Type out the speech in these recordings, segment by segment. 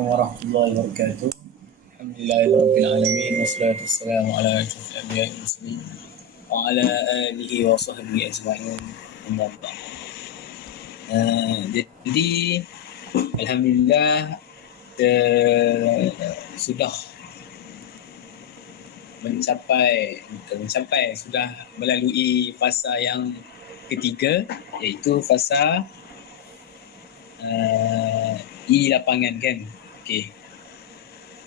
عليكم ورحمة الله وبركاته. الحمد لله رب العالمين والصلاة والسلام على أشرف الأنبياء والمرسلين وعلى آله وصحبه أجمعين. أما بعد. Jadi Alhamdulillah sudah sudah melalui fasa yang ketiga, iaitu fasa lapangan kan. Okey.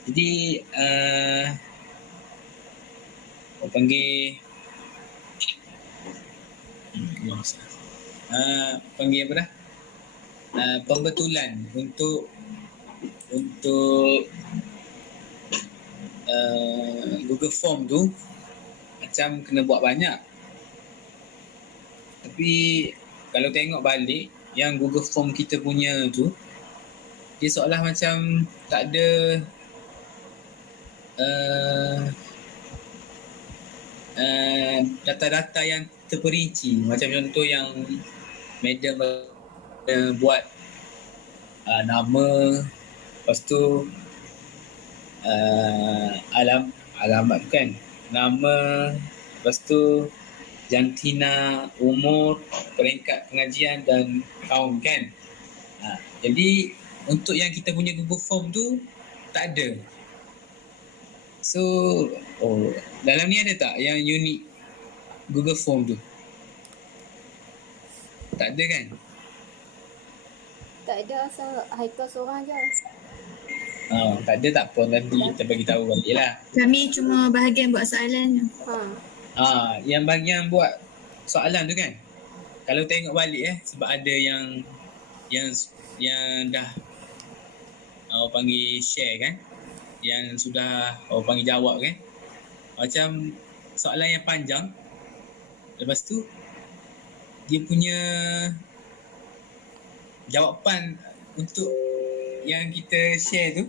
Jadi panggil apa dah? Pembetulan untuk Google Form tu macam kena buat banyak. Tapi kalau tengok balik yang Google Form kita punya tu, dia seolah macam tak ada data-data yang terperinci. Macam contoh yang madam buat nama, lepas tu alamat kan, nama, lepas tu jantina, umur, peringkat pengajian dan kaum kan. Jadi untuk yang kita punya Google Form tu tak ada. So dalam ni ada tak yang unik Google Form tu? Tak ada kan? Tak ada, asal Haikal seorang je. Tak ada, tak apa, nanti kita bagi tahu balik lah. Kami cuma bahagian buat soalan. Yang bahagian buat soalan tu kan, kalau tengok balik sebab ada yang dah panggil share kan, yang sudah panggil jawab kan, macam soalan yang panjang, lepas tu dia punya jawapan untuk yang kita share tu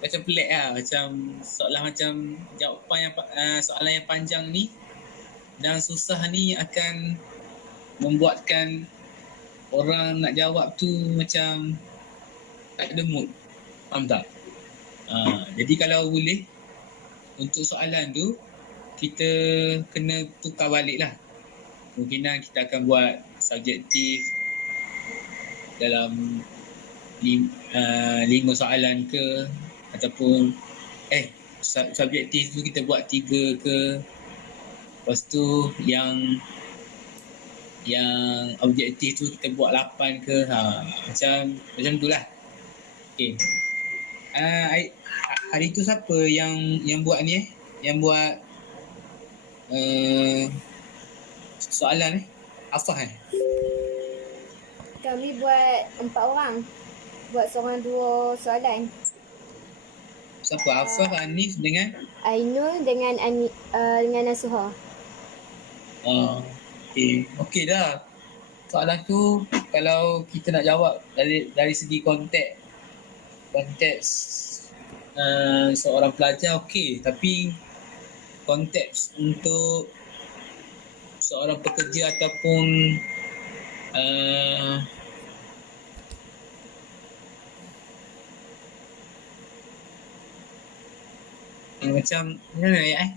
macam pelik lah. Macam seolah macam jawapan yang soalan yang panjang ni dan susah ni akan membuatkan orang nak jawab tu macam tak ada mood. Faham tak? Jadi kalau boleh untuk soalan tu kita kena tukar balik lah. Kemungkinan kita akan buat subjektif dalam 5 soalan ke, ataupun subjektif tu kita buat 3 ke, lepas tu yang objektif tu kita buat 8 ke, macam tu lah. Okay. Hari tu siapa yang buat ni yang buat soalan Afah Kami buat 4 orang. Buat seorang 2 soalan. Siapa? Afah, Anis dengan Ainul dengan dengan Nasuha. Okey dah. Soalan tu kalau kita nak jawab dari segi konteks seorang pelajar okey, tapi konteks untuk seorang pekerja ataupun macam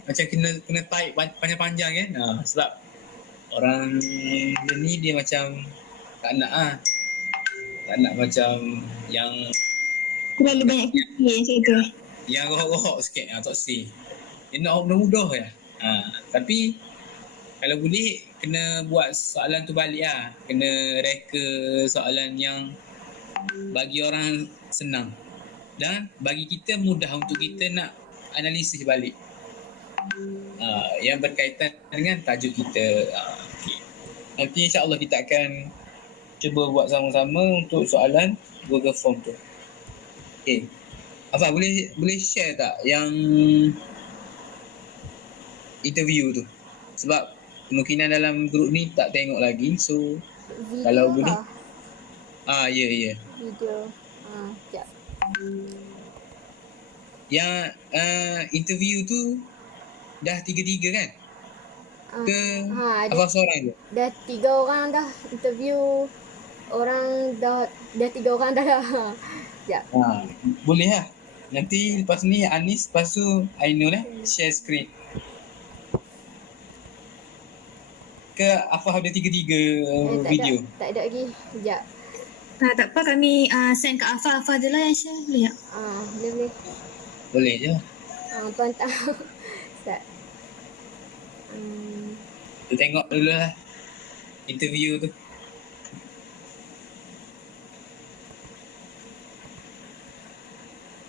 macam kena type panjang-panjang kan. Sebab orang ni dia macam tak nak macam yang Terlalu banyak fikir macam tu. Yang rohok-rohok sikit, tak si. Dia nak mudah-mudah je. Tapi kalau boleh kena buat soalan tu balik lah. Kena reka soalan yang bagi orang senang dan bagi kita mudah untuk kita nak analisis balik. Yang berkaitan dengan tajuk kita. Okay. Nanti insya-Allah kita akan cuba buat sama-sama untuk soalan Google Form tu. Okay. Afah, boleh share tak yang interview tu? Sebab kemungkinan dalam grup ni tak tengok lagi. So Video kalau boleh. Ya. Video. Sekejap. Yang interview tu dah 3-3 kan? Ke Afah seorang je? Dah 3 orang dah interview orang dah 3 orang dah lah. Sekejap. Boleh lah. Nanti lepas ni Anis, lepas tu Ainul share screen. Ke Afah ada 3 video? Tak ada lagi. Sekejap. Tak apa, kami send ke Afah je lah yang share. Boleh tak? Boleh. Boleh je. Tuan tahu. Start. Kita tengok dulu lah interview tu.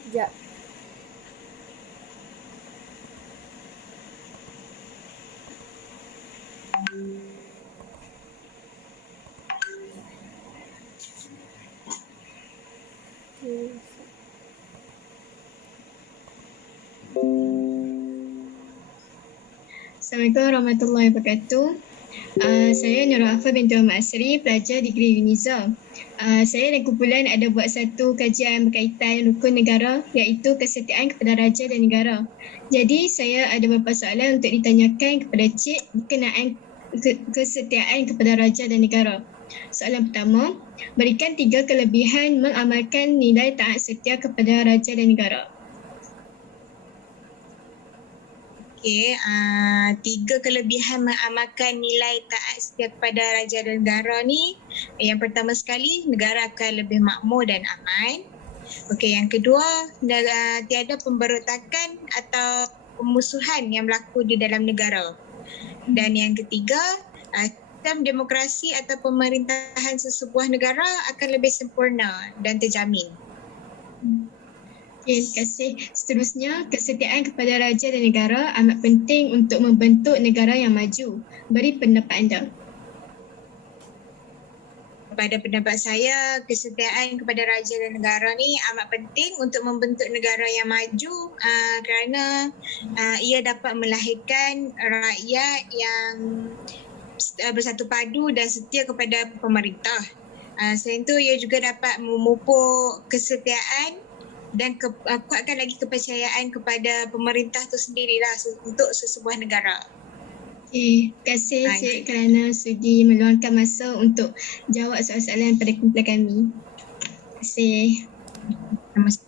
Sekejap. Assalamualaikum warahmatullahi wabarakatuh. Saya Nurul Afah binti Muhammad Asri, pelajar degree UNIZA. Saya dan kumpulan ada buat satu kajian berkaitan rukun negara, iaitu kesetiaan kepada raja dan negara. Jadi saya ada beberapa soalan untuk ditanyakan kepada Cik berkenaan kesetiaan kepada raja dan negara. Soalan pertama, berikan 3 kelebihan mengamalkan nilai taat setia kepada raja dan negara. Okey, 3 kelebihan mengamalkan nilai taat setia kepada raja dan negara ni. Yang pertama sekali, negara akan lebih makmur dan aman. Okey, yang kedua, tiada pemberontakan atau pemusuhan yang berlaku di dalam negara. Dan yang ketiga, sistem demokrasi atau pemerintahan sesebuah negara akan lebih sempurna dan terjamin. Okay, terima kasih. Seterusnya, kesetiaan kepada raja dan negara amat penting untuk membentuk negara yang maju. Beri pendapat anda. Pada pendapat saya, kesetiaan kepada raja dan negara ni amat penting untuk membentuk negara yang maju kerana ia dapat melahirkan rakyat yang bersatu padu dan setia kepada pemerintah. Selain itu, ia juga dapat memupuk kesetiaan dan kuatkan lagi kepercayaan kepada pemerintah tu sendirilah untuk sesebuah negara. Okay, terima kasih Cik kerana sudi meluangkan masa untuk jawab soalan-soalan pada kumpulan kami. Terima kasih.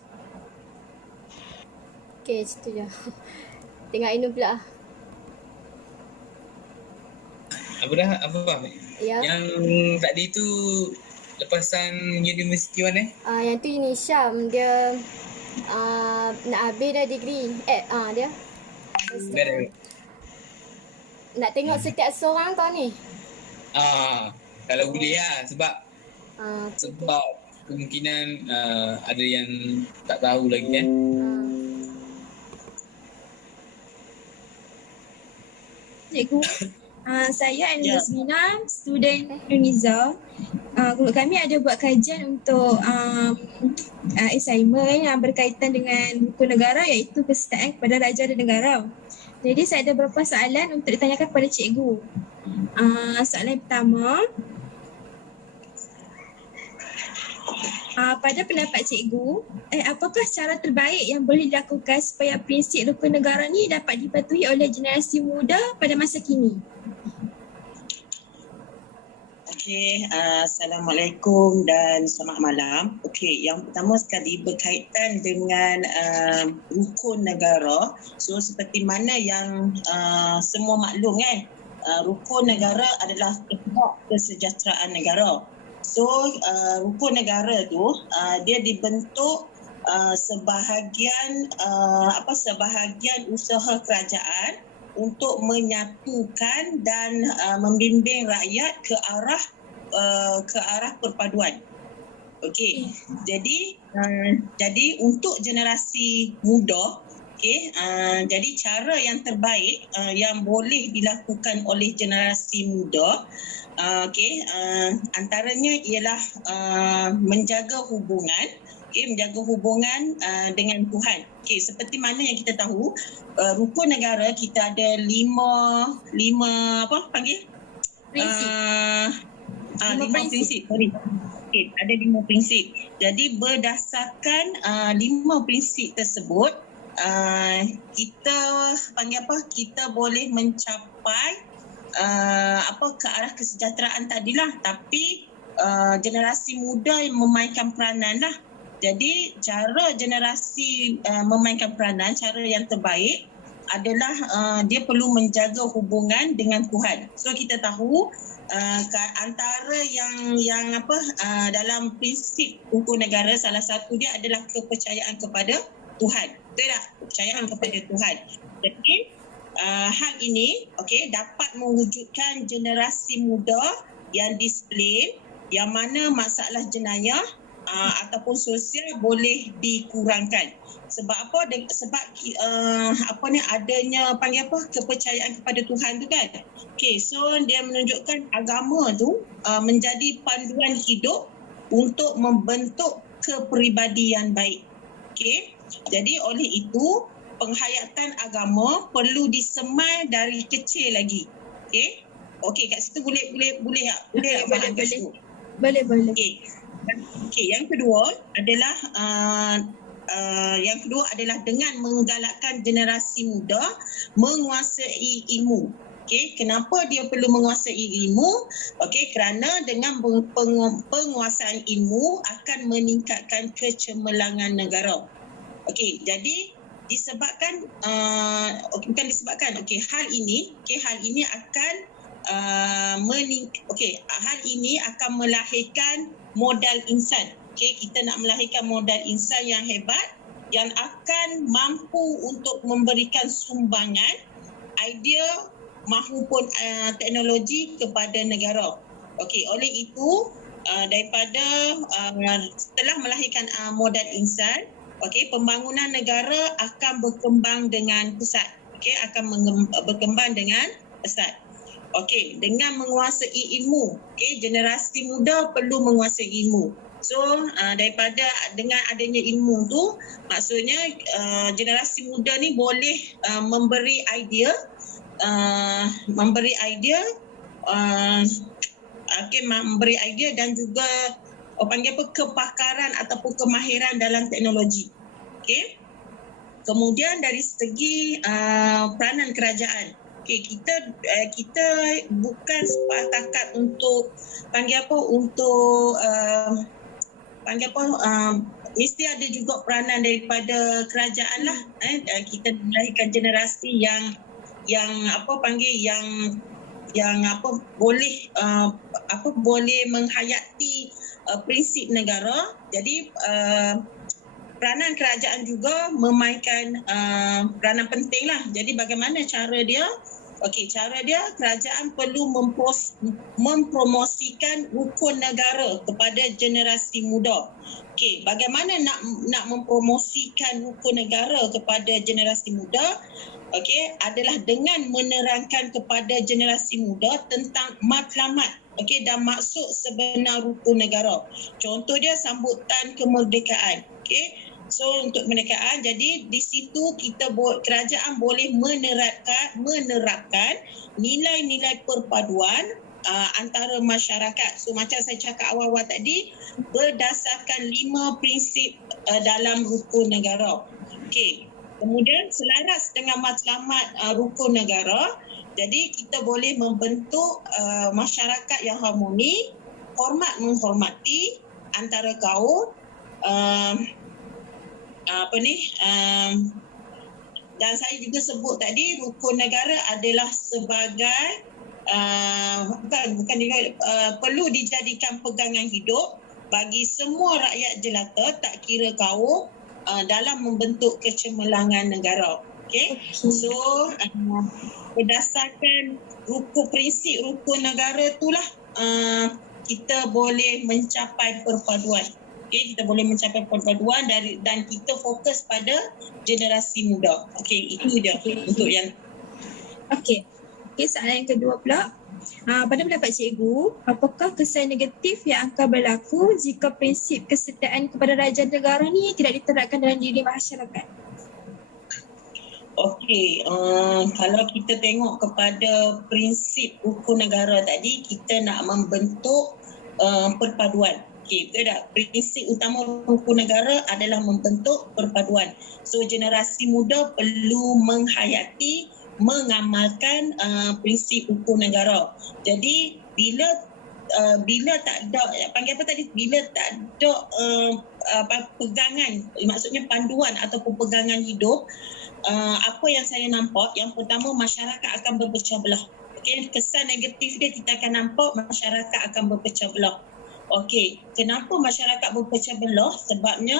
Okay, situ je. Tengok Ainul pula. Apa? Ya. Yang tadi tu lepasan universiti mana? Yang tu ini Syam, dia nak habis dah degree. Dia. Nak tengok setiap seorang tau ni. Kalau boleh lah sebab kemungkinan ada yang tak tahu lagi kan. Cikgu, saya Anizmina, student UNIZA. Guru kami ada buat kajian untuk assignment yang berkaitan dengan rukun negara, iaitu kesetiaan kepada raja dan negara. Jadi saya ada beberapa soalan untuk ditanyakan kepada cikgu. Soalan pertama, pada pendapat cikgu, apakah cara terbaik yang boleh dilakukan supaya prinsip rukun negara ni dapat dipatuhi oleh generasi muda pada masa kini? Okey, Assalamualaikum dan selamat malam. Okey, yang pertama sekali berkaitan dengan rukun negara. So seperti mana yang semua maklum kan, rukun negara adalah sebab kesejahteraan negara. So rukun negara tu dia dibentuk sebahagian usaha kerajaan untuk menyatukan dan membimbing rakyat ke arah perpaduan. Okey. Jadi untuk generasi muda, jadi cara yang terbaik yang boleh dilakukan oleh generasi muda, antaranya ialah menjaga hubungan dengan Tuhan. Seperti mana yang kita tahu, rukun negara kita ada lima prinsip. Ada 5 prinsip. Jadi berdasarkan 5 prinsip tersebut, kita boleh mencapai ke arah kesejahteraan tadilah, tapi generasi muda yang memainkan peranan lah. Jadi cara generasi memainkan peranan, cara yang terbaik adalah dia perlu menjaga hubungan dengan Tuhan. So kita tahu antara yang dalam prinsip hukum negara, salah satu dia adalah kepercayaan kepada Tuhan. Betul tak? Kepercayaan kepada Tuhan. Jadi hal ini dapat mewujudkan generasi muda yang disiplin, yang mana masalah jenayah ataupun sosial boleh dikurangkan. Sebab apa? Sebab adanya kepercayaan kepada Tuhan tu kan. So dia menunjukkan agama tu menjadi panduan hidup untuk membentuk kepribadian baik. Jadi oleh itu penghayatan agama perlu disemai dari kecil lagi. Kat situ boleh faham kat situ. Boleh. Yang kedua adalah dengan menggalakkan generasi muda menguasai ilmu. Kenapa dia perlu menguasai ilmu? Kerana dengan penguasaan ilmu akan meningkatkan kecemerlangan negara. Jadi disebabkan hal ini akan hal ini akan melahirkan modal insan. Kita nak melahirkan modal insan yang hebat yang akan mampu untuk memberikan sumbangan idea maupun teknologi kepada negara. Oleh itu daripada setelah melahirkan modal insan, pembangunan negara akan berkembang dengan pesat. Akan berkembang dengan pesat. Dengan menguasai ilmu, generasi muda perlu menguasai ilmu. So dengan adanya ilmu tu, maksudnya generasi muda ni boleh memberi idea dan juga kepakaran ataupun kemahiran dalam teknologi. Kemudian dari segi peranan kerajaan, kita bukan sepakat untuk mesti ada juga peranan daripada kerajaan lah. Kita melahirkan generasi yang boleh menghayati prinsip negara. Jadi peranan kerajaan juga memainkan peranan penting lah. Jadi bagaimana cara dia? Cara dia, kerajaan perlu mempromosikan rukun negara kepada generasi muda. Bagaimana nak mempromosikan rukun negara kepada generasi muda? Adalah dengan menerangkan kepada generasi muda tentang matlamat dan maksud sebenar rukun negara. Contoh dia sambutan kemerdekaan. So untuk kemerdekaan, jadi di situ kerajaan boleh menerapkan nilai-nilai perpaduan antara masyarakat. So macam saya cakap awal-awal tadi, berdasarkan 5 prinsip dalam rukun negara. Kemudian selaras dengan matlamat rukun negara, jadi kita boleh membentuk masyarakat yang harmoni, hormat menghormati antara kaum, dan saya juga sebut tadi rukun negara adalah sebagai perlu dijadikan pegangan hidup bagi semua rakyat jelata tak kira kaum dalam membentuk kecemerlangan negara. So berdasarkan prinsip rukun negara itulah kita boleh mencapai perpaduan. Kita boleh mencapai perpaduan dan kita fokus pada generasi muda. Itu dia untuk yang. Soalan yang kedua pula. Pada pendapat cikgu, apakah kesan negatif yang akan berlaku jika prinsip kesetiaan kepada raja negara ni tidak diterapkan dalam diri masyarakat? Kalau kita tengok kepada prinsip hukum negara tadi, kita nak membentuk perpaduan. Betul tak? Prinsip utama hukum negara adalah membentuk perpaduan. So generasi muda perlu menghayati, mengamalkan prinsip hukum negara. Jadi bila bila tak ada panggil apa tadi, bila tak ada pegangan, maksudnya panduan ataupun pegangan hidup, apa yang saya nampak, yang pertama masyarakat akan berpecah belah. Okey, kesan negatif dia kita akan nampak masyarakat akan berpecah belah. Okey, kenapa masyarakat berpecah belah? Sebabnya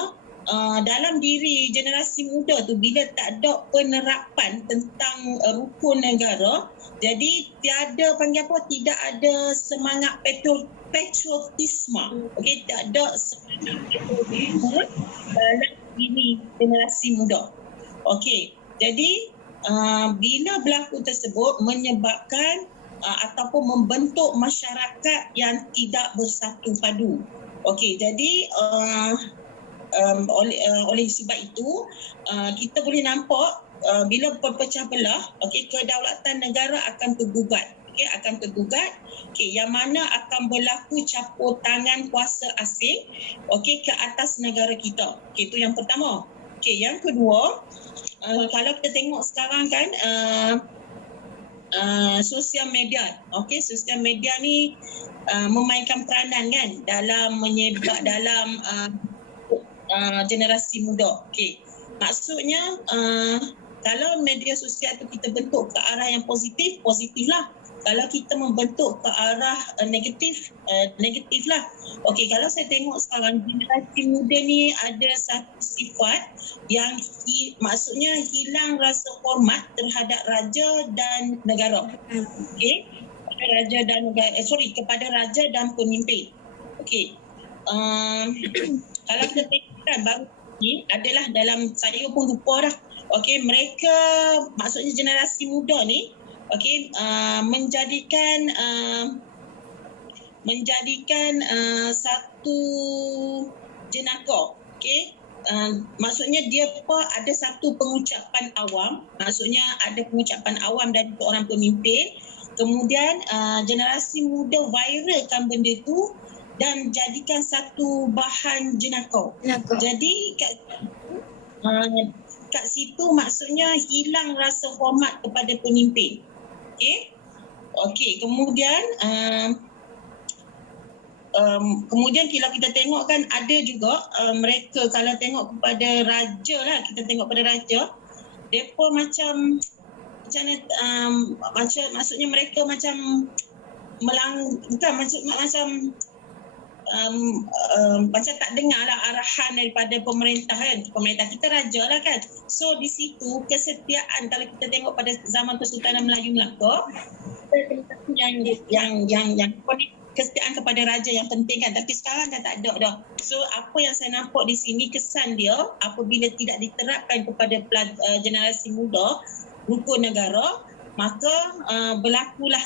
dalam diri generasi muda tu bila tak ada penerapan tentang rukun negara, jadi tiada panggil apa, tidak ada semangat patriotisme. Okey, tak ada semangat patriotisme dalam diri generasi muda. Okey, jadi bila berlaku tersebut menyebabkan ataupun membentuk masyarakat yang tidak bersatu padu. Okey, jadi oleh sebab itu kita boleh nampak bila berpecah belah, okey, kedaulatan negara akan tergugat. Okey, akan tergugat. Okey, yang mana akan berlaku campur tangan kuasa asing, okey, ke atas negara kita. Okey, itu yang pertama. Okey, yang kedua, kalau kita tengok sekarang kan sosial media. Okey, sosial media ni memainkan peranan kan dalam menyebab dalam generasi muda. Okey. Maksudnya kalau media sosial tu kita bentuk ke arah yang positif, positiflah. Kalau kita membentuk ke arah negatif, negatiflah. Okey, kalau saya tengok sekarang generasi muda ni ada satu sifat yang maksudnya hilang rasa hormat terhadap raja dan negara. Okey. Raja dan negara, kepada raja dan pemimpin. Okey. Kalau kita tengokkan baru ni adalah dalam, saya pun lupa dah. Okey, mereka maksudnya generasi muda ni okey menjadikan satu jenaka. Okey, maksudnya dia ada satu pengucapan awam, maksudnya ada pengucapan awam dari seorang pemimpin, kemudian generasi muda viralkan benda tu dan jadikan satu bahan jenaka. Jadi kat situ maksudnya hilang rasa hormat kepada pemimpin. Okey, kemudian kemudian kalau kita tengok kan ada juga mereka kalau tengok kepada raja lah, kita tengok pada raja, depa macam maksudnya mereka macam macam tak dengar lah arahan daripada pemerintah kan. Pemerintah kita raja lah kan. So di situ kesetiaan, kalau kita tengok pada zaman Kesultanan Melayu Melaka, yang kesetiaan kepada raja yang penting kan. Tapi sekarang dah tak ada dah. So apa yang saya nampak di sini, kesan dia apabila tidak diterapkan kepada generasi muda rukun negara, maka berlakulah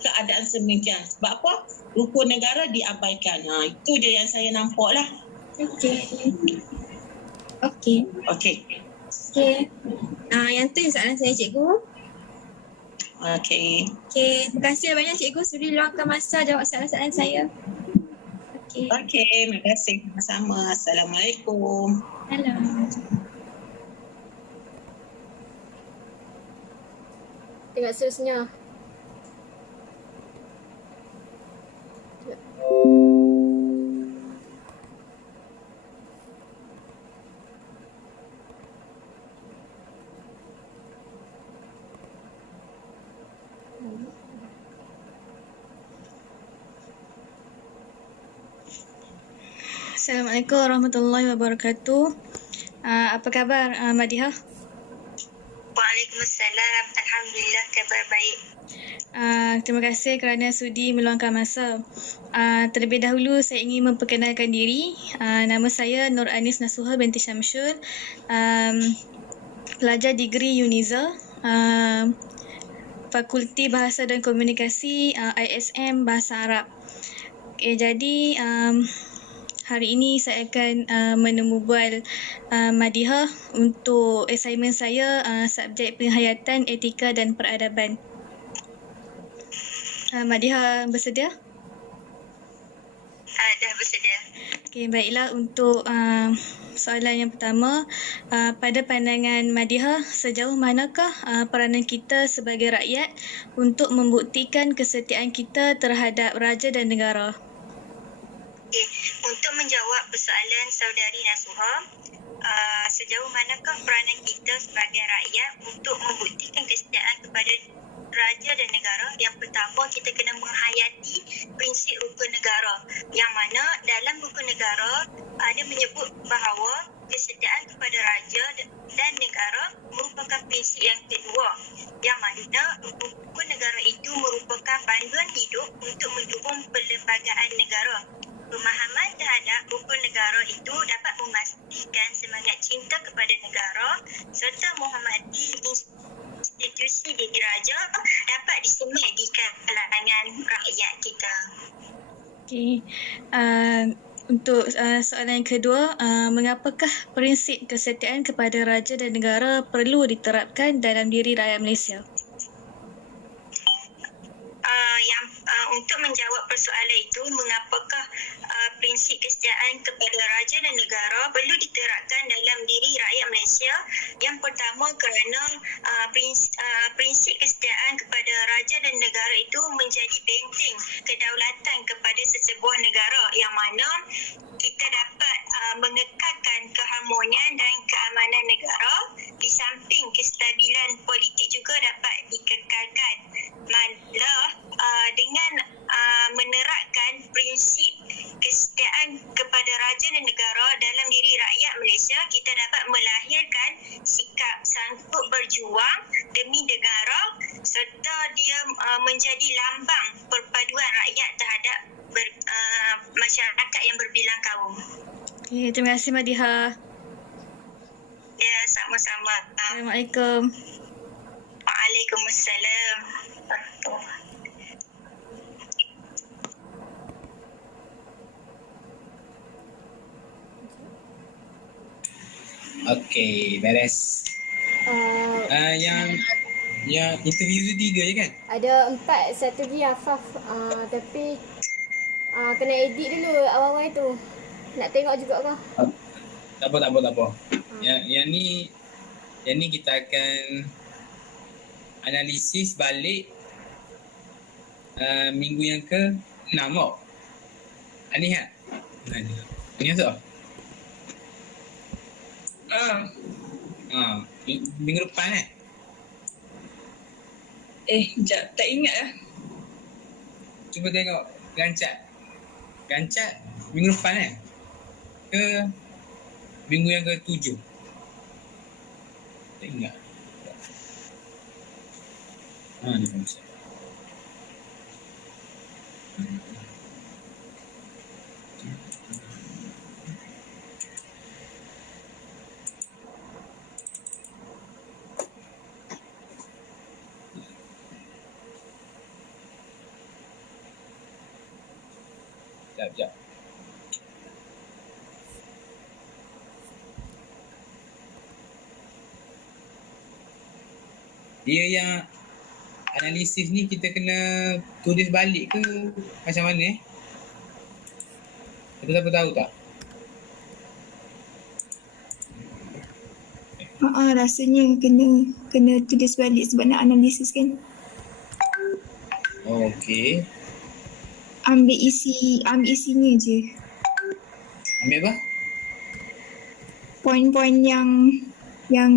keadaan sedemikian. Sebab apa? Rukun negara diabaikan. Itu dia yang saya nampak lah. Okey. Yang tu soalan saya, cikgu. Okey. Terima kasih banyak cikgu sudi luangkan masa jawab soalan-soalan saya. Okey, terima kasih. Sama-sama. Assalamualaikum. Salam. Tengok seterusnya. Assalamualaikum warahmatullahi wabarakatuh. Apa khabar Madiha? Waalaikumsalam. Alhamdulillah, kabar baik. Terima kasih kerana sudi meluangkan masa. Terlebih dahulu saya ingin memperkenalkan diri. Nama saya Nur Anis Nasuha binti Syamsul. Pelajar degree UNIZA. Fakulti Bahasa dan Komunikasi ISM Bahasa Arab. Jadi hari ini saya akan menemubual Madiha untuk assignment saya subjek penghayatan, etika dan peradaban. Madiha bersedia? Dah bersedia. Okay, baiklah untuk soalan yang pertama, pada pandangan Madiha, sejauh manakah peranan kita sebagai rakyat untuk membuktikan kesetiaan kita terhadap raja dan negara? Okay. Untuk menjawab persoalan saudari Nasuha, sejauh manakah peranan kita sebagai rakyat untuk membuktikan kesetiaan kepada raja dan negara? Yang pertama, kita kena menghayati prinsip rukun negara, yang mana dalam rukun negara ada menyebut bahawa kesetiaan kepada raja dan negara merupakan prinsip yang kedua, yang mana rukun negara itu merupakan panduan hidup untuk mendukung perlembagaan negara. Pemahaman terhadap rukun negara itu dapat memastikan semangat cinta kepada negara serta menghormati institusi diraja dapat disemak di kalangan rakyat kita. Okay. Untuk soalan yang kedua, mengapakah prinsip kesetiaan kepada raja dan negara perlu diterapkan dalam diri rakyat Malaysia? Untuk menjawab persoalan itu, mengapakah prinsip kesetiaan kepada raja dan negara perlu diterapkan dalam diri rakyat Malaysia? Yang pertama, kerana prinsip kesetiaan kepada raja dan negara itu menjadi benteng kedaulatan kepada sesebuah negara, yang mana kita dapat mengekalkan keharmonian dan keamanan negara, di samping kestabilan politik juga dapat dikekalkan. Malah dengan menerapkan prinsip kesetiaan kepada raja dan negara dalam diri rakyat Malaysia, kita dapat melahirkan sikap sanggup berjuang demi negara serta dia menjadi lambang perpaduan rakyat terhadap masyarakat yang berbilang kaum. Okay, terima kasih Madiha. Ya, sama-sama. Assalamualaikum. Waalaikumsalam. Okey, beres. Yang interview tu 3 je kan? Ada 4, satu lagi Afaf. Tapi kena edit dulu awal-awal tu. Nak tengok juga kah? Tak apa. Yang ni kita akan analisis balik minggu yang ke-6 tau. Anihat. Ini masuk? Minggu depan Sekejap, tak ingat lah. Cuba tengok Gancat minggu depan ke minggu yang ke-7? Tak ingat. Ni konsep. Sekejap. Dia yang analisis ni kita kena tulis balik ke macam mana Siapa tahu tak? Rasanya kena tulis balik sebab nak analisis kan. Okey. Ambil isinya je. Ambil apa? Poin-poin yang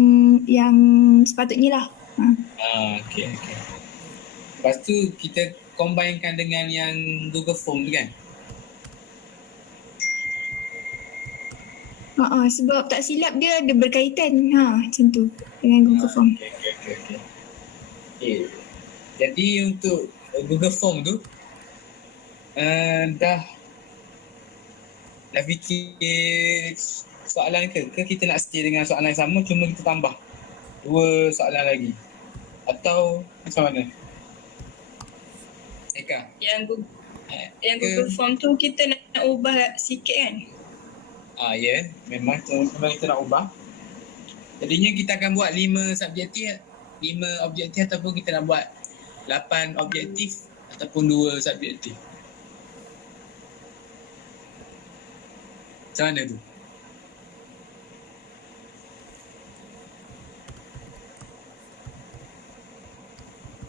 sepatutnya lah. Okey. Lepas tu kita combinekan dengan yang Google Form tu kan? Sebab tak silap dia ada berkaitan macam tu dengan Google Form. Okay. Jadi untuk Google Form tu dah fikir soalan ke kita nak stay dengan soalan yang sama cuma kita tambah 2 soalan lagi atau macam mana? Eka? Yang Google Form tu kita nak ubah sikit kan? Ya, memang kita nak ubah. Jadinya kita akan buat 5 objektif ataupun kita nak buat 8 objektif ataupun 2 subjektif. Macam mana tu?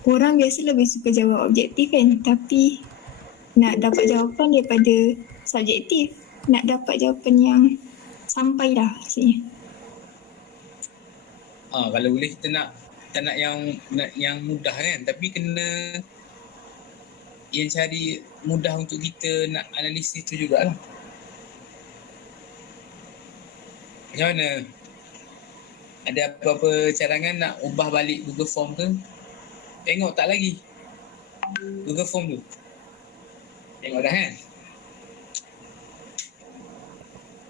Orang biasa lebih suka jawab objektif kan, tapi nak dapat jawapan daripada subjektif. Nak dapat jawapan yang sampai dah maksudnya. Kalau boleh kita tak nak yang mudah kan, tapi kena yang cari mudah untuk kita nak analisis tu jugalah. Macam mana? Ada apa-apa cadangan nak ubah balik Google Form ke? Tengok tak lagi Google Form tu. Tengok dah kan?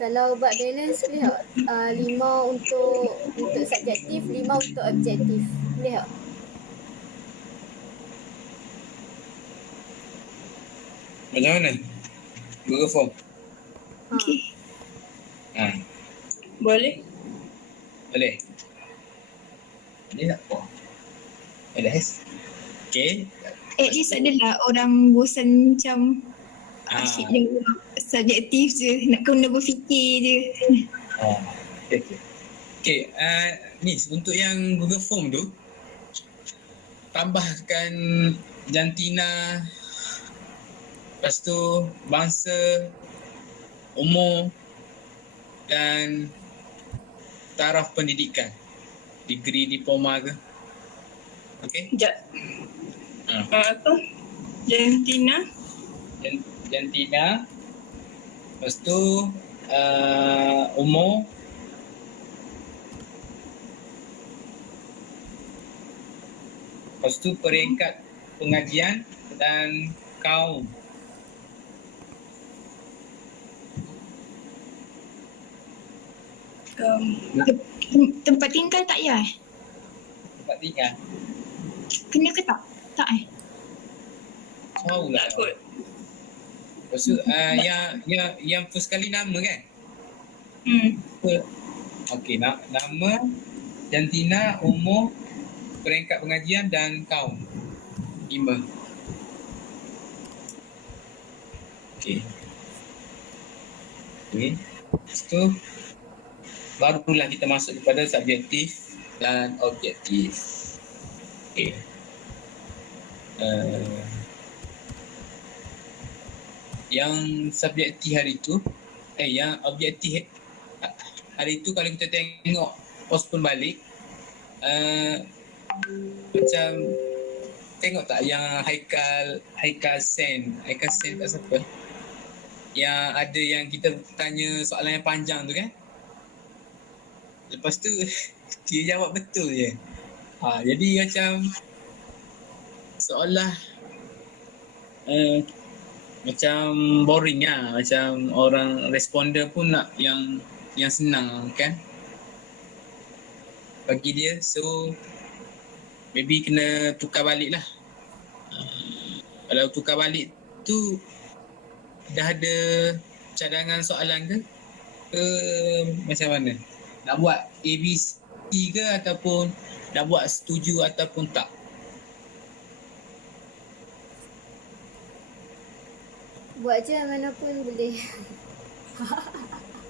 Kalau buat balance boleh tak? 5 untuk subjektif, 5 untuk objektif. Boleh tak? Macam mana? Google Form. Okey. Boleh? Boleh. Boleh tak? Boleh. Okay. At least adalah orang bosan macam asyik Ah. jawab subjektif je. Nak kena berfikir je. Okay. Ni untuk yang Google Form tu, tambahkan jantina, lepas tu bangsa, umur dan taraf pendidikan, degree, diploma ke. Okay. Sekejap. Apa? Jantina. Jantina, lepas tu umur, lepas tu peringkat pengajian dan kaum. Tempat tinggal tak ya? Tempat tinggal. Kena ke tak? Tak Tahu lah. Tak kot. Lepas tu yang first kali nama kan? Okey, nama, jantina, umur, peringkat pengajian dan kaum. 5. Okey. Lepas tu barulah kita masuk kepada subjektif dan objektif. Okey. Yang subjektif hari tu, yang objektif hari tu, kalau kita tengok postpone balik, macam tengok tak yang Haikal Sen kat siapa? Yang ada yang kita tanya soalan yang panjang tu kan? Lepas tu dia jawab betul je. Jadi macam seolah macam boring lah. Macam orang responder pun nak yang senang kan bagi dia. So maybe kena tukar balik lah. Kalau tukar balik tu dah ada cadangan soalan ke macam mana? Nak buat ABC ke ataupun nak buat setuju ataupun tak? Buat je mana pun boleh.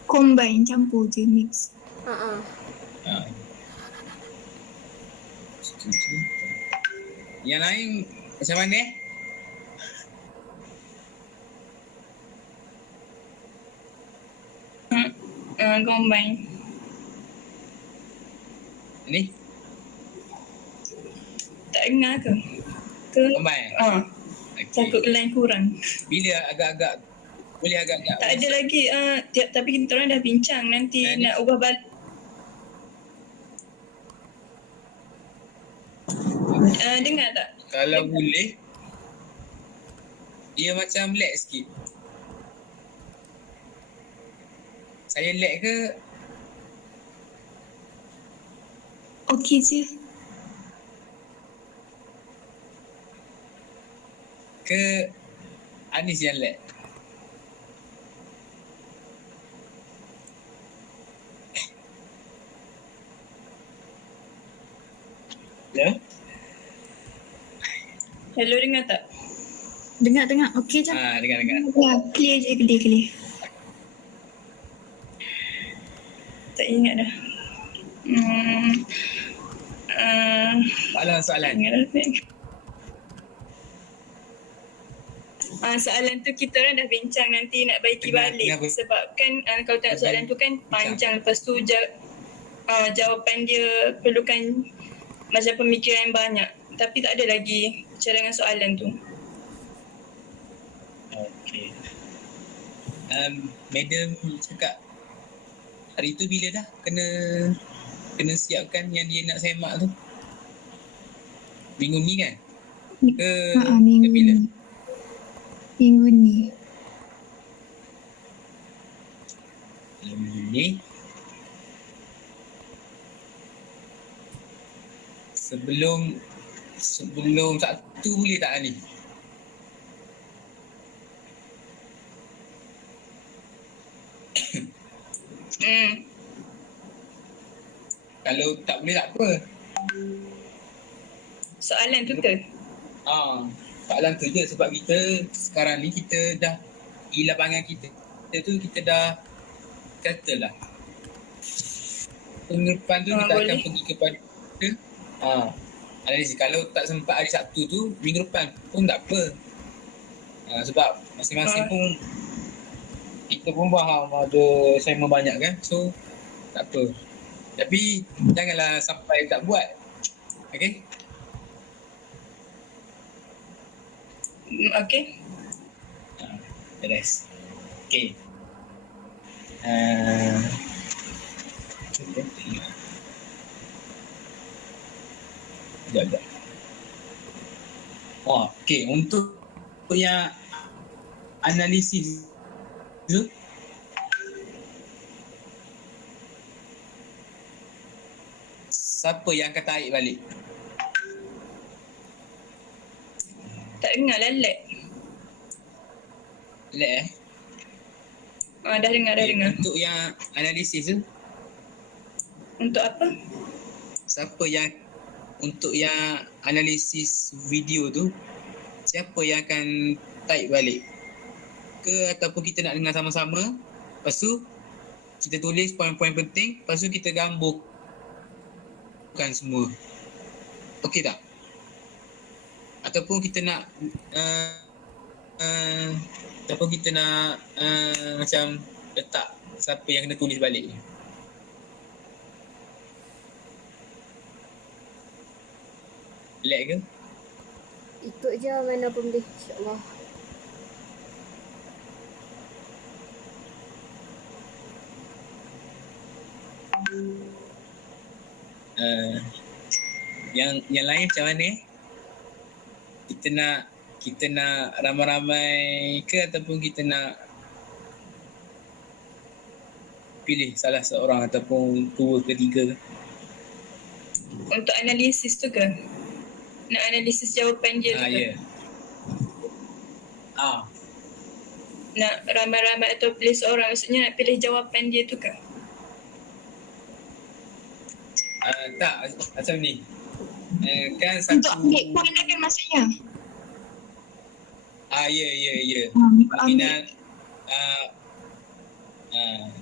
Combine, campur je, mix. Setuju. Yang lain macam mana? Combine. Ni? Tak dengar ke? Combine? Takut line kurang. Bila agak-agak boleh agak-agak? Tak ada lagi. Tapi kita orang dah bincang. Nanti nak ubah balik. Dengar tak? Kalau boleh, dia macam lag sikit. Saya lag ke? Okey je. Ke Anis yang lag? Hello? Hello, dengar tak? Dengar. Okey je. Dengar. Ya, clear je, clear. tak ingat dah. Soalan. Ingat dah. Soalan tu kita orang dah bincang, nanti nak baiki balik sebab kan kalau tengok soalan tu kan panjang, lepas tu jawapan dia perlukan macam pemikiran yang banyak, tapi tak ada lagi cadangan soalan tu. Okay. Madam cakap hari tu bila dah kena siapkan yang dia nak semak tu? Minggu ni kan? Minggu bila? ni. Minggu ni. Minggu ni. Sebelum Sabtu boleh tak ni? Kalau tak boleh tak apa. Soalan tu ke? Soalan tu je sebab kita sekarang ni kita dah di lapangan kita tu kita dah katalah minggu depan tu kita akan pergi kepada analisis. Kalau tak sempat hari Sabtu tu, minggu depan pun tak apa. Sebab masing-masing pun kita pun faham ada assignment banyak kan, so tak apa. Tapi janganlah sampai tak buat. Okay? Okay. Beres. Okay. Sekejap. Okay. Untuk yang analisis tu, siapa yang akan tarik balik? Tak dengar lah, lag. Lag Dah dengar. Untuk yang analisis tu, untuk apa? siapa yang untuk yang analisis video tu, siapa yang akan tarik balik? Ke ataupun kita nak dengar sama-sama, lepas tu kita tulis poin-poin penting, lepas tu kita gambarkan semua. Okey tak? Ataupun kita nak macam letak siapa yang kena tulis balik ni. Lag ke? Ikut je mana pun boleh, insyaAllah. Yang lain macam mana? Kita nak ramai-ramai ke ataupun kita nak pilih salah seorang ataupun 2 ke 3? Untuk analisis tu ke? Nak analisis jawapan dia tu ke? Ya. Nak ramai-ramai atau pilih seorang, maksudnya nak pilih jawapan dia tu ke? Tak, macam ni. Kan satu Untuk ambil poin lah kan maksudnya. Ya.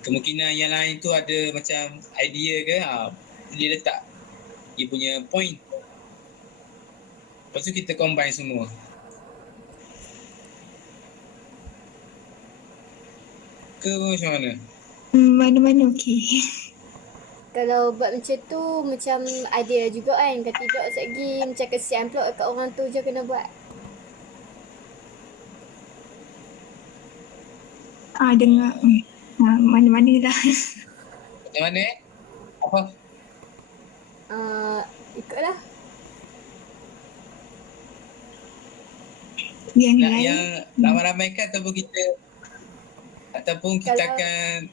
Kemungkinan yang lain tu ada macam idea ke, dia letak dia punya point. Lepas tu kita combine semua. Ke macam mana? Mana-mana okey. Kalau buat macam tu, macam idea juga kan. Kalau tidak, sekali macam kesian pula kat orang tu je kena buat. Dengar. Mana-mana lah. Macam mana Apa? Ikutlah. Yang Nak lain. yang ramai-ramai kan ataupun kita Kalau- akan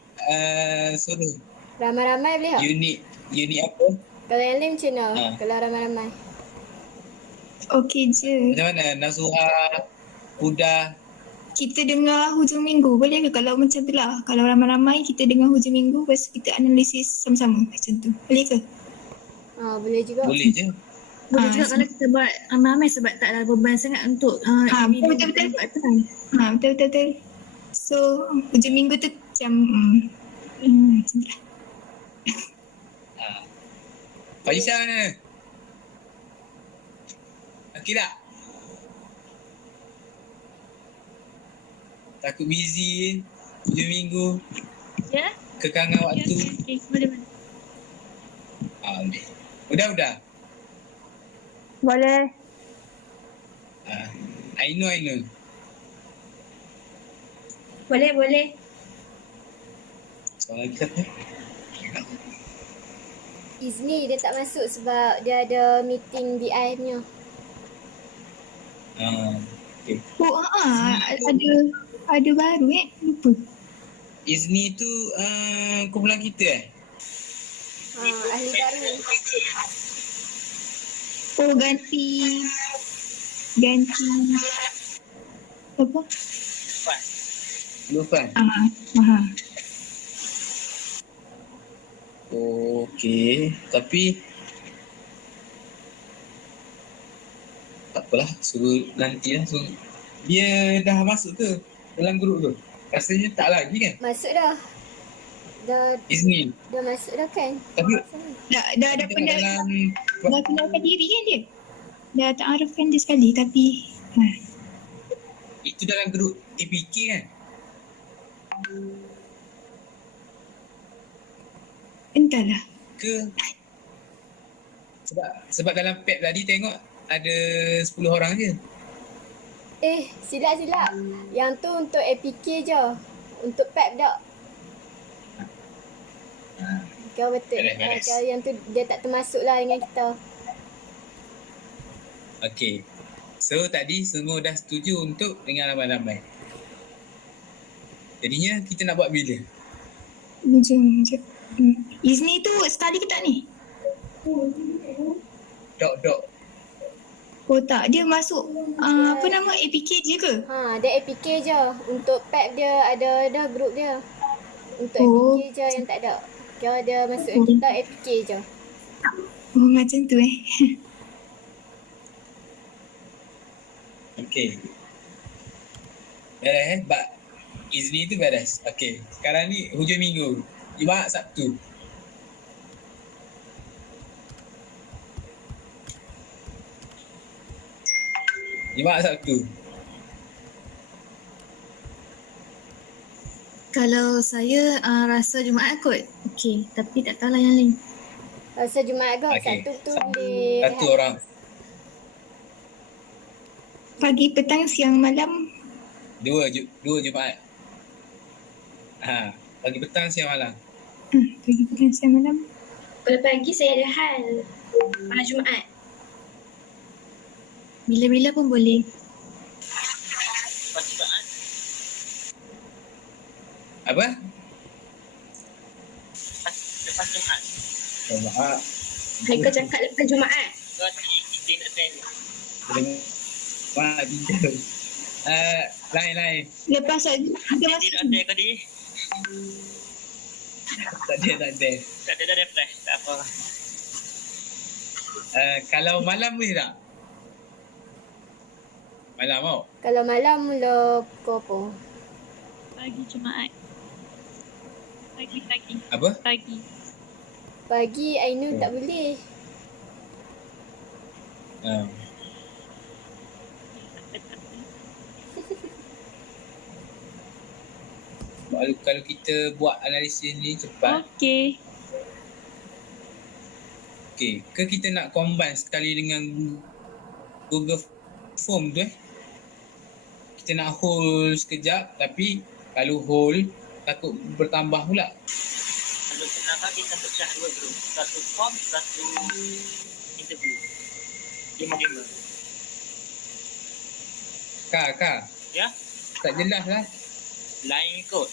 suruh Ramai-ramai boleh tak? unit apa? Kalau yang lain macam mana? Ha. Kalau ramai-ramai. Okey je. Macam mana? Nasuha, Huda. Kita dengar hujung minggu. Boleh ke kalau macam tu lah? Kalau ramai-ramai kita dengar hujung minggu, lepas tu kita analisis sama-sama macam tu. Boleh ke? Boleh juga. Boleh je. Boleh juga kalau kita buat ramai-ramai sebab tak ada beban sangat untuk Betul. Betul. So hujung minggu tu macam macam tu lah. Pak Isha mana? Okey tak? Takut busy 7 minggu. Ya? Kekangan waktu. Okay. Boleh. Boleh. Udah. Boleh. I know. Boleh. Soalan lagi siapa? Izni dia tak masuk sebab dia ada meeting BI-nya. Okay. Oh, ada baru lupa. Izni tu kumpulan kita Ahli baru. Oh, ganti apa? Lufan. Okey, tapi tak apalah, suruh nantilah. Dia dah masuk ke dalam grup tu? Rasanya tak lagi kan? Masuk dah. Izni. Dah masuk dah kan? Tapi Dah kenalkan diri kan dia? Dah ta'arufkan dia sekali tapi itu dalam grup APK kan? entahlah. Ke sebab dalam pad tadi tengok ada 10 orang je. Silap. Yang tu untuk APK je. Untuk PEP tak. Kau betul. Kau yang tu dia tak termasuk lah dengan kita. Okey. So tadi semua dah setuju untuk dengan ramai-ramai. Jadinya kita nak buat bila? Jom. Izni tu sekali ke tak ni? Dok. Oh tak, dia masuk apa nama APK je ke? Dia APK je. Untuk PEP dia ada dah grup dia. Untuk APK je yang tak ada. Kalau dia masuk kita APK je. Oh macam tu Okey. Beres Bak Izni tu beres. Okey. Sekarang ni hujung minggu. Jumaat, Sabtu. Kalau saya rasa Jumaat kot. Okey, tapi tak tahulah yang lain. Rasa Jumaat kot. Okey. Satu tu boleh. Satu orang. Pagi, petang, siang, malam. Dua Jumaat. Pagi, petang, siang, malam. Pagi, petang, siang, malam. Kalau pagi saya ada hal. Malam Jumaat. Bila-bila pun boleh. Apa? Lepas Jumaat. Jumaat. Haikal cakap lepas Jumaat. Kita nak tanya. Jumaat tidur. Lain. Lepas ada Kita nak tanya tadi. Tak ada. Tak ada dah refresh. Tak apa. Kalau malam boleh tak? Malam tau. Kalau malam mula pukul apa? Pagi Jumaat. Pagi. Apa? Pagi Ainul tak boleh. Kalau kita buat analisis ni cepat. Okey. Ke kita nak combine sekali dengan Google Form tu Kita nak hold sekejap, tapi kalau hold takut bertambah pula. Kalau kenapa kita pecah dua grup. Satu form, satu interview. 5-5. Kak. Ya? Tak jelas lah. Lain kot.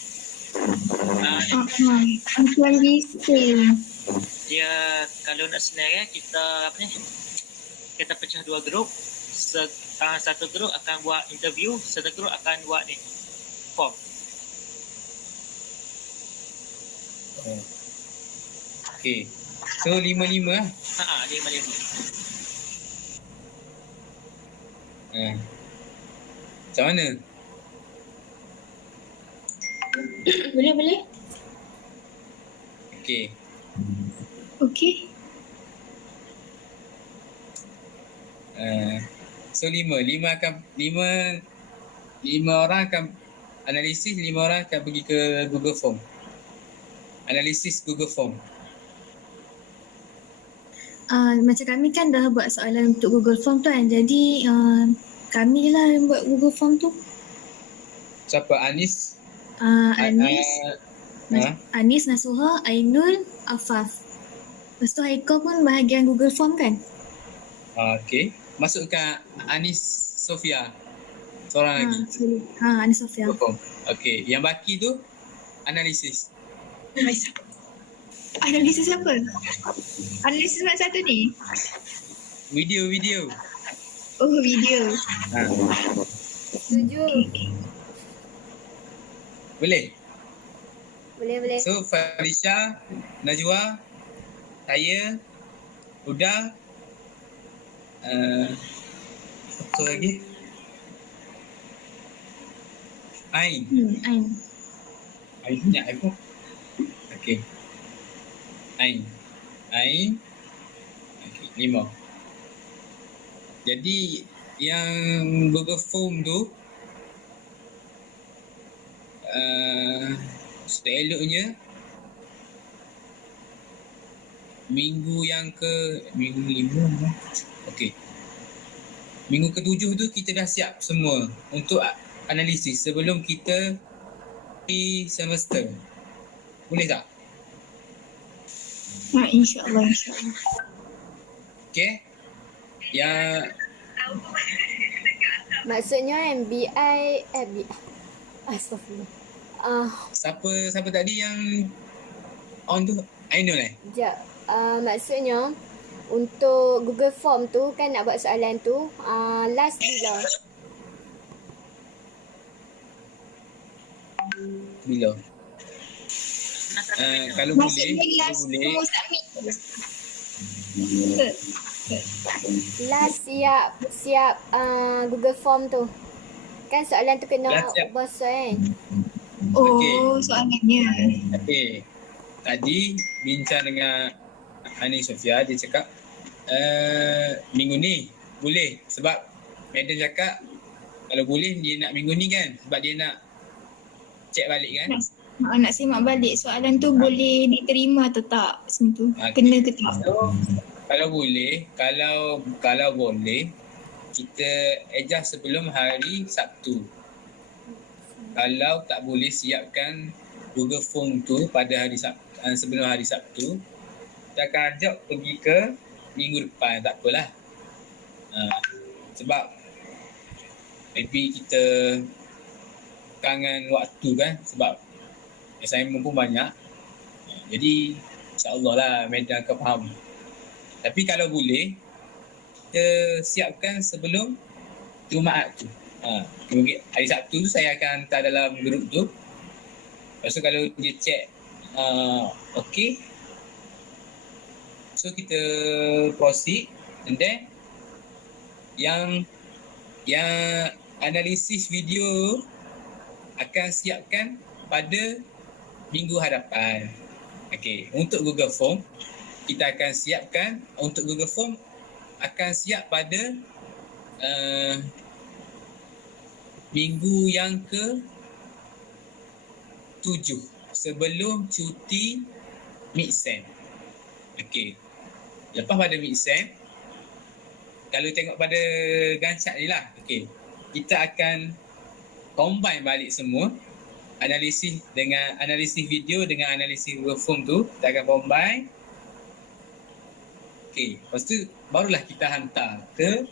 Tuan listen. Dia kalau nak senang kita kita pecah dua grup. Satu grup akan buat interview, satu grup akan buat ni form. Okay. So 5-5 lah. 5-5. Macam mana? Boleh. Okay. Okey. So lima orang akan analisis, 5 orang akan pergi ke Google Form. Analisis Google Form. Macam kami kan dah buat soalan untuk Google Form tu kan. Jadi kami lah yang buat Google Form tu. Siapa? Anis? Anis, Nasuha, Ainul, Afaf. Lepas tu Haikal pun bahagian Google Form kan? Okey. Masukkan Anis Sofia. Seorang lagi. Anis Sofia. Okey. Yang baki tu analisis. Analisis apa? Analisis mak satu ni? Video. Oh, video. Setuju. Boleh? Boleh. So Falisha, Najwa, saya, Huda, apa lagi? Ain. Ain banyak aku. Okey. Ain. Okey, 5. Jadi yang Google Form tu seeloknya minggu 5. Okey. Minggu ke-7 tu kita dah siap semua untuk analisis sebelum kita pergi semester. Boleh tak? InsyaAllah. Okey. Yang Maksudnya MBI Astagfirullah. Siapa tadi yang on tu? Ainul Sekejap. Maksudnya untuk Google Form tu kan nak buat soalan tu last bila? Kalau boleh last siap Google Form tu. Kan soalan tu kena ubah kan? Oh, soalannya. Okey. Tadi bincang dengan Ani Sofia, dia cakap minggu ni boleh sebab Madam cakap kalau boleh dia nak minggu ni kan sebab dia nak check balik kan. Nak simak balik soalan tu boleh diterima atau tak macam tu. Kena ke tak? So, kalau boleh, kalau boleh kita adjust sebelum hari Sabtu. Kalau tak boleh siapkan Google Form tu pada hari sebelum hari Sabtu, kita akan ajak pergi ke minggu depan, tak apalah. Sebab maybe kita kangen waktu kan sebab assignment pun banyak. Jadi insya-Allah lah Madam akan faham. Tapi kalau boleh kita siapkan sebelum Jumaat tu. Hari Sabtu tu saya akan hantar dalam grup tu. Lepas tu kalau dia check okey, so kita proceed and then yang analisis video akan siapkan pada minggu hadapan. Okey, untuk Google Form kita akan siapkan akan siap pada minggu yang ke-7 sebelum cuti mid-sem. Okey. Lepas pada mid-sem, kalau tengok pada gancak ni lah. Okey. Kita akan combine balik semua analisis video dengan analisis Google Form tu. Kita akan combine. Okey. Lepas tu barulah kita hantar ke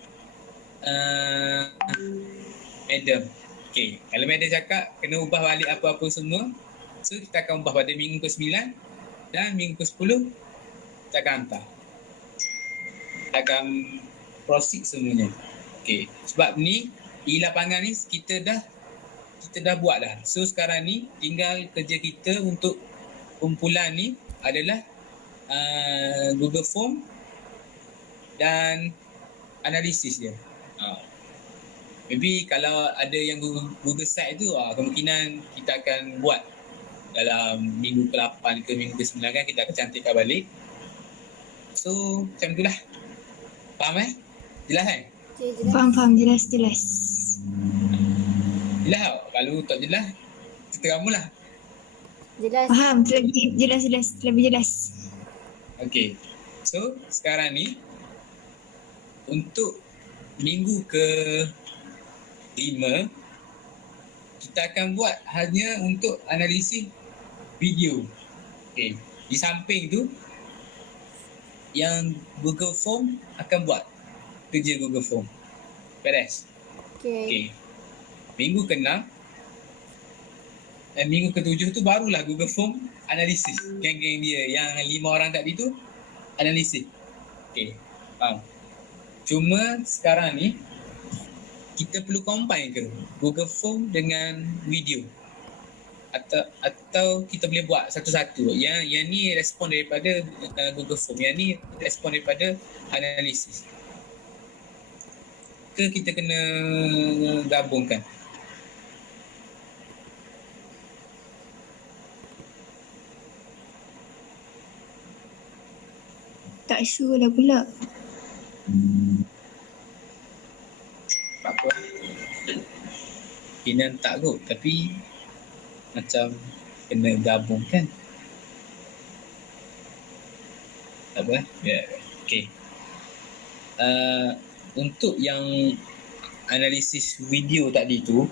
Madam. Okey. Kalau Madam cakap kena ubah balik apa-apa semua, so kita akan ubah pada minggu ke-9 dan minggu ke-10 kita akan hantar. Kita akan proceed semuanya. Okey. Sebab ni di lapangan ni kita dah buat dah. So sekarang ni tinggal kerja kita untuk kumpulan ni adalah Google Form dan analisis dia. Maybe kalau ada yang Google Site tu kemungkinan kita akan buat dalam minggu ke-8 ke minggu ke-9 kan kita akan cantikkan balik. So macam tu lah. Faham Jelas Okay, jelas. Faham. Jelas. Jelas tak? Kalau tak jelas, cerita kamu lah. Jelas. Faham. Lebih jelas. Okay. So sekarang ni untuk minggu ke-5 kita akan buat hanya untuk analisis video. Okay. Di samping tu yang Google Form akan buat kerja Google Form. Beres? Okay. Minggu ke-6 dan minggu ke-7 tu barulah Google Form analisis. Geng-geng dia yang 5 orang tadi tu analisis. Okay. Faham? Cuma sekarang ni kita perlu combine ke Google Form dengan video? Atau kita boleh buat satu-satu. Yang ni respon daripada Google Form, yang ni respon daripada analisis. Ke kita kena gabungkan? Tak sure lah pula. Tak apa. Kinan tak kot, tapi macam kena gabungkan. Tak apa. Okay. Untuk yang analisis video tadi tu,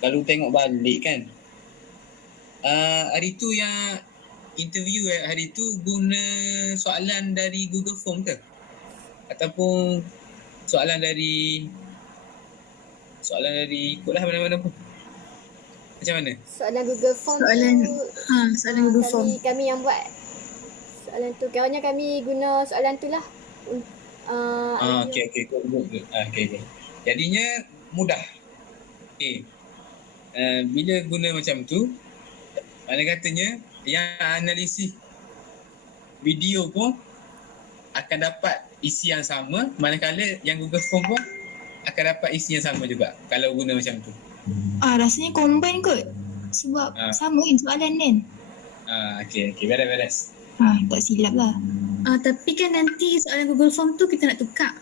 kalau tengok balik kan, hari tu yang interview hari tu guna soalan dari Google Form ke? Ataupun soalan dari ikutlah mana-mana pun. Macam mana? Soalan Google Form soalan Google Form. Kami yang buat soalan tu. Kiranya kami guna soalan tu lah. Okay. Okay. Jadinya mudah. Okay. Bila guna macam tu, mana katanya yang analisis video pun akan dapat isi yang sama, manakala yang Google Form pun akan dapat isi yang sama juga kalau guna macam tu. Rasanya combine kot. Sebab sama kan soalan kan. Okay. Beres. Tak silap lah. Tapi kan nanti soalan Google Form tu kita nak tukar.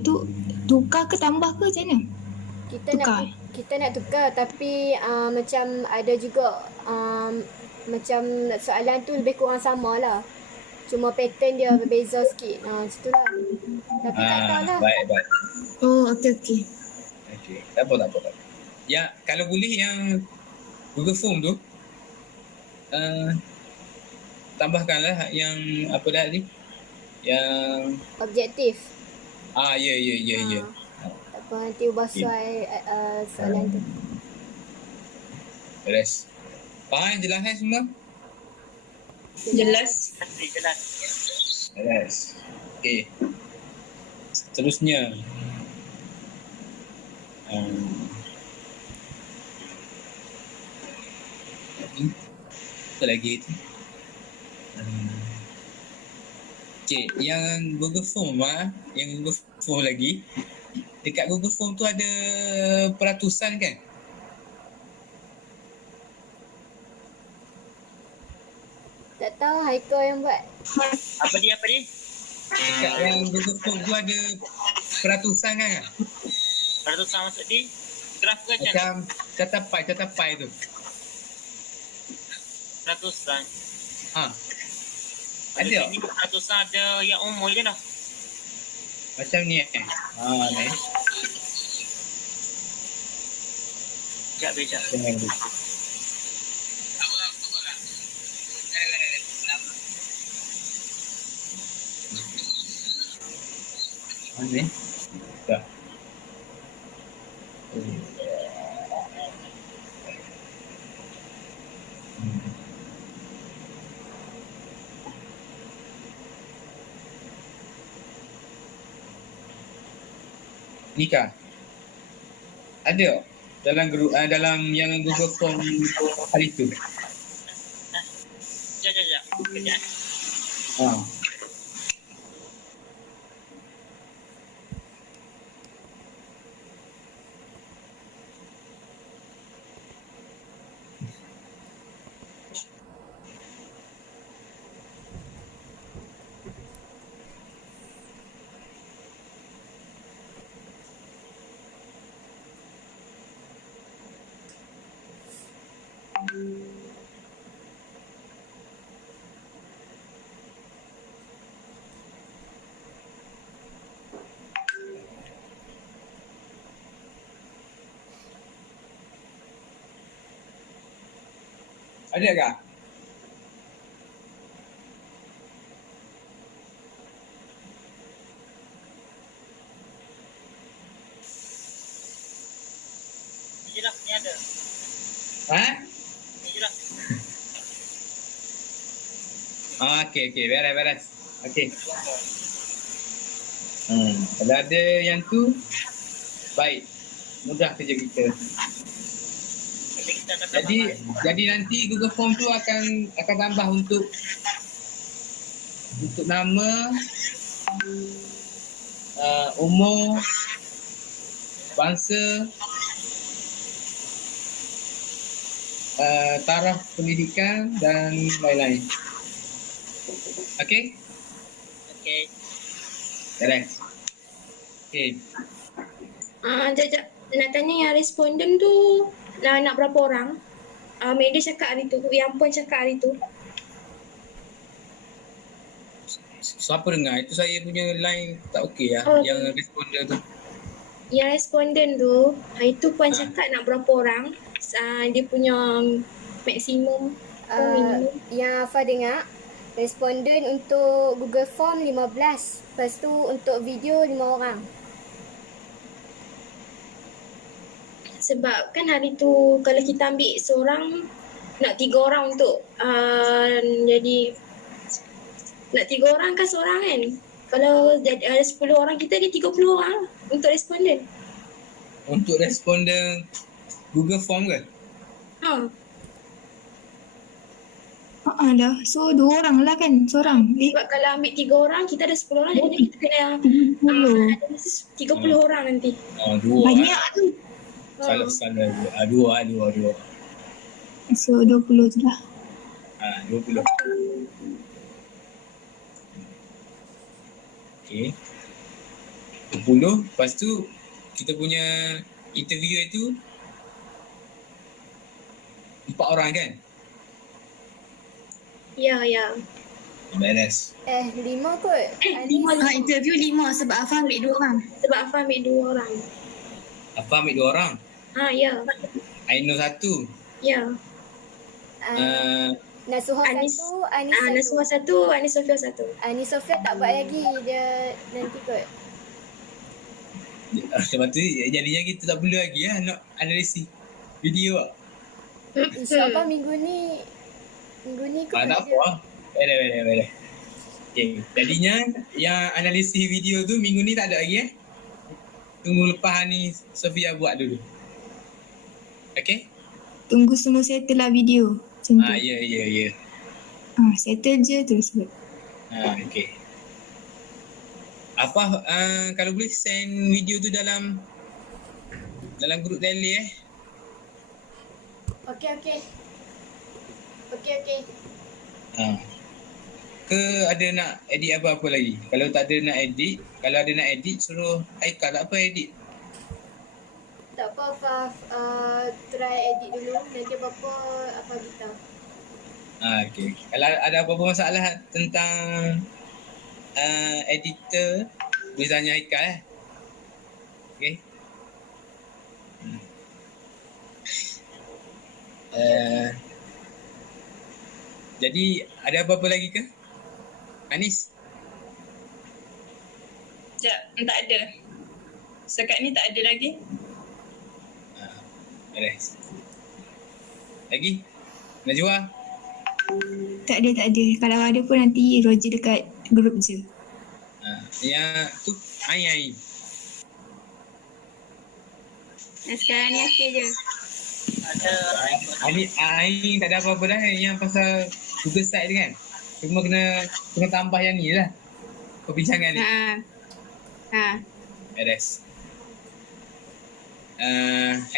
Tu tukar ke tambah ke macam mana? Kita nak tukar, tapi macam ada juga macam soalan tu lebih kurang sama lah. Cuma pattern dia berbeza sikit. Macam tu lah. Tapi tak tahu lah. Baik. Okay. Tak apa. Ya, kalau boleh yang Google Form tu tambahkanlah yang apa dah ni? Yang objektif. Ya. Tak apa, nanti ubah soalan tu. Beres. Faham jelas semua? Jelas. Beres. Okay. Seterusnya. Apa lagi tu? Okay, yang Google Form lagi. Dekat Google Form tu ada peratusan kan? Tak tahu, Haikal yang buat. Apa dia? Dekat yang Google Form tu ada peratusan kan? Peratusan maksud di graf ke macam catapai tu. Peratusan. Ada ini peratusan ada yang umum je dah. Macam ni ni. Sekejap. Ni. Dah. Nikah. Ada dalam grup dalam yang Google Form hari tu. Sekejap. Kejap. Ada kah? Ni je lah, ni ada. Ha? Ni je lah. Okey, beres. Okey. Kalau ada yang tu, baik. Mudah kerja kita. Nanti kita akan tambah. Jadi nanti Google Form tu akan tambah untuk nama, umur, bangsa, taraf pendidikan dan lain-lain. Okey? Okey. Beres. Okey. Sekejap. Nak tanya yang responden tu nak berapa orang? Media cakap hari tu, yang Puan cakap hari tu. Siapa dengar? Itu saya punya line tak okey lah. Oh. Yang responder tu. Yang responden tu, hari tu Puan cakap nak berapa orang? Dia punya maksimum minimum. Yang Afa dengar, responden untuk Google Form 15. Lepas tu untuk video 5 orang. Sebab kan hari tu kalau kita ambil seorang, nak 3 orang untuk jadi nak 3 orang kan seorang kan. Kalau ada 10 orang kita, dia 30 orang untuk responden. Untuk responden Google Form ke? Dah. So 2 orang lah kan seorang. Sebab kalau ambil 3 orang, kita ada 10 orang, jadi kita kena ada mesti 30 orang nanti. 2. Banyak tu. Salah. 2. So 20 je lah. 20. Okey. 20. Lepas tu kita punya interview itu 4 orang kan? Ya. Beres. 5 kot. 5. Interview 5 sebab Afa ambil 2 orang. Sebab Afa ambil 2 orang. Apa ambil 2 orang? Ya. Ainul 1. Ya. Nasuha 1, Anis 1. Nasuha 1, Anis Sofia 1. Anis Sofia tak buat lagi, dia nanti kot. Lepas tu jadinya kita tak perlu lagi lah nak analisis video lah. InsyaAllah minggu ni kot. Tak apa lah. Beres. Okay. Jadinya yang analisis video tu minggu ni tak ada lagi Tunggu lepas ni Sofia buat dulu. Okay? Tunggu semua settle lah video. Macam tu. Ya. Settle je terus buat. Okay. Apa kalau boleh send video tu dalam grup Tele Okey. Ke ada nak edit apa-apa lagi? Kalau tak ada nak edit, suruh Aika tak apa edit. Tak apa, Faf. Try edit dulu. Nanti apa-apa apa kita. Okay. Kalau ada apa-apa masalah tentang editor, boleh tanya Aika Okay. Jadi ada apa-apa lagi ke? Anis? Tak ada. Sekat ni tak ada lagi. Beres. Lagi? Najwa? Tak ada. Kalau ada pun nanti Roger dekat grup je. Yang tu Ai. Sekarang ni okey je. Ada Ai tak ada apa-apa dah yang pasal Google Site tu kan. Cuma kena tambah yang ni lah. Perbincangan ni. Beres.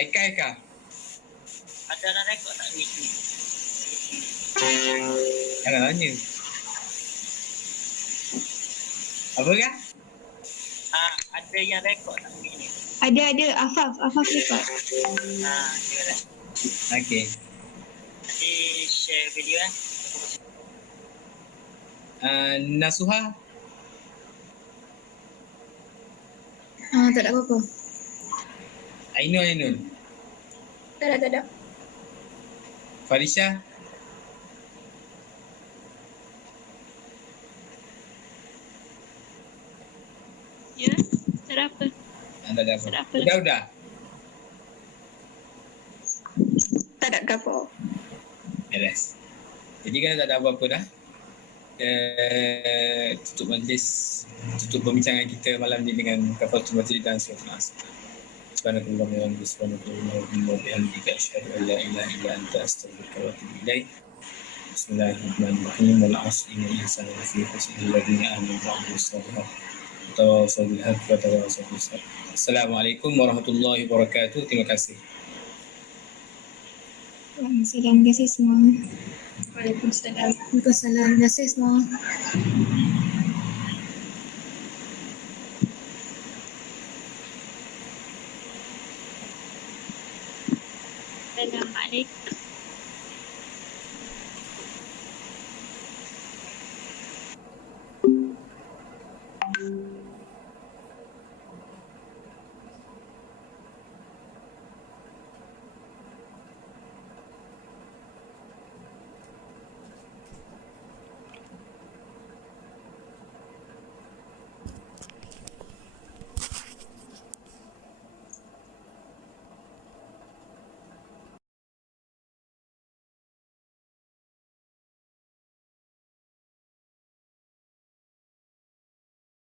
Aika. Ada nak rekod tak ni? Jangan tanya. Apa kan? Ada yang rekod tak ni? Ada. Afaf rekod. Kira. Okay. Nanti share video Nasuha? Tak ada apa-apa. Ainul? Tak ada. Farisha? Tak ada apa. Tak ada apa. Tak ada apa. Udah. Tak ada apa. Beres. Jadi kan tak ada apa-apa dah. Tutup majlis, tutup perbincangan kita malam ni dengan kafaratul majlis dan surah Nas. Subhanakallahumma wa bihamdika asyhadu an la ilaha illa anta astaghfiruka wa atubu ilaik. Bismillahirrahmanirrahim. Wal 'asri innal insana lafi khusr illa alladziina aamanu wa 'amilus shalihaat wa tawassaw bil haqqi wa tawassaw bis sabr. Assalamualaikum warahmatullahi wabarakatuh. Terima kasih. Waalaikumsalam. Terima kasih semua. Waalaikumsalam. Terima kasih semua.